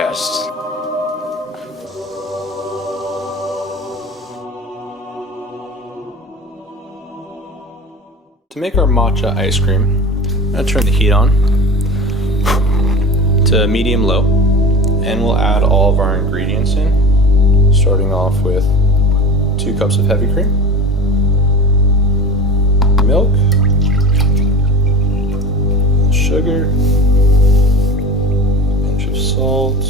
Yes. To make our matcha ice cream, I'm going to turn the heat on to medium-low, and we'll add all of our ingredients in, starting off with 2 cups of heavy cream, milk, sugar, pinch of salt,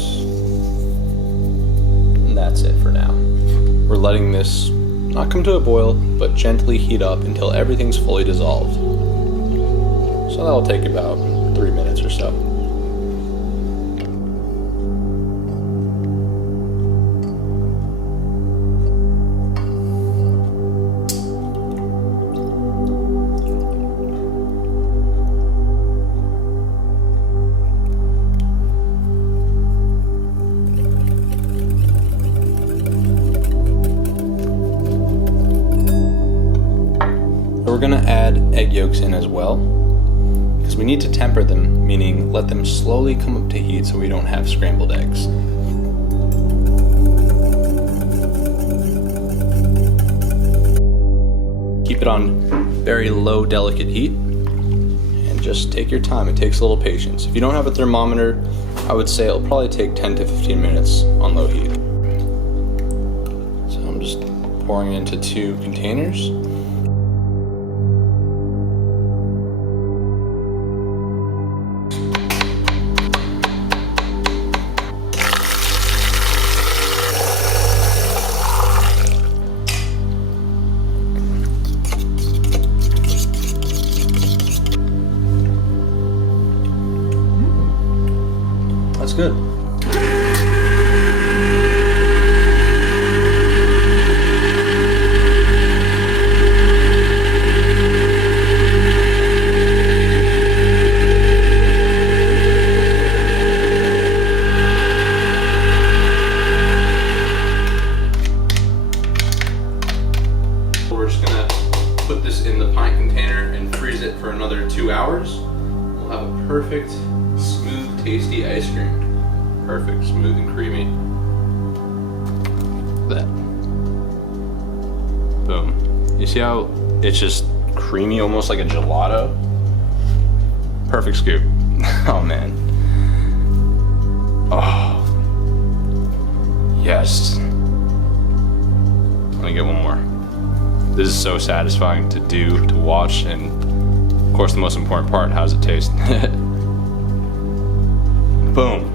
and that's it for now. We're letting this not come to a boil, but gently heat up until everything's fully dissolved. So that'll take about 3 minutes or so. We're going to add egg yolks in as well, because we need to temper them, meaning let them slowly come up to heat so we don't have scrambled eggs. Keep it on very low, delicate heat, and just take your time. It takes a little patience. If you don't have a thermometer, I would say it'll probably take 10 to 15 minutes on low heat. So I'm just pouring it into 2 containers. That's good. We're just gonna put this in the pint container and freeze it for another 2 hours. We'll have a perfect, smooth, tasty ice cream. Perfect, smooth and creamy. Look at that. Boom. You see how it's just creamy, almost like a gelato? Perfect scoop. Oh man. Oh. Yes. Let me get one more. This is so satisfying to do, to watch, and of course the most important part, how does it taste? Boom.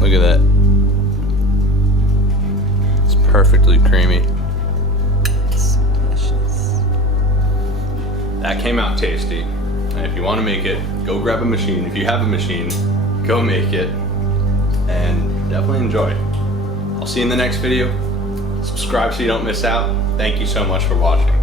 Look at that. It's perfectly creamy. It's so delicious. That came out tasty. And if you want to make it, go grab a machine. If you have a machine, go make it. And definitely enjoy. I'll see you in the next video. Subscribe so you don't miss out. Thank you so much for watching.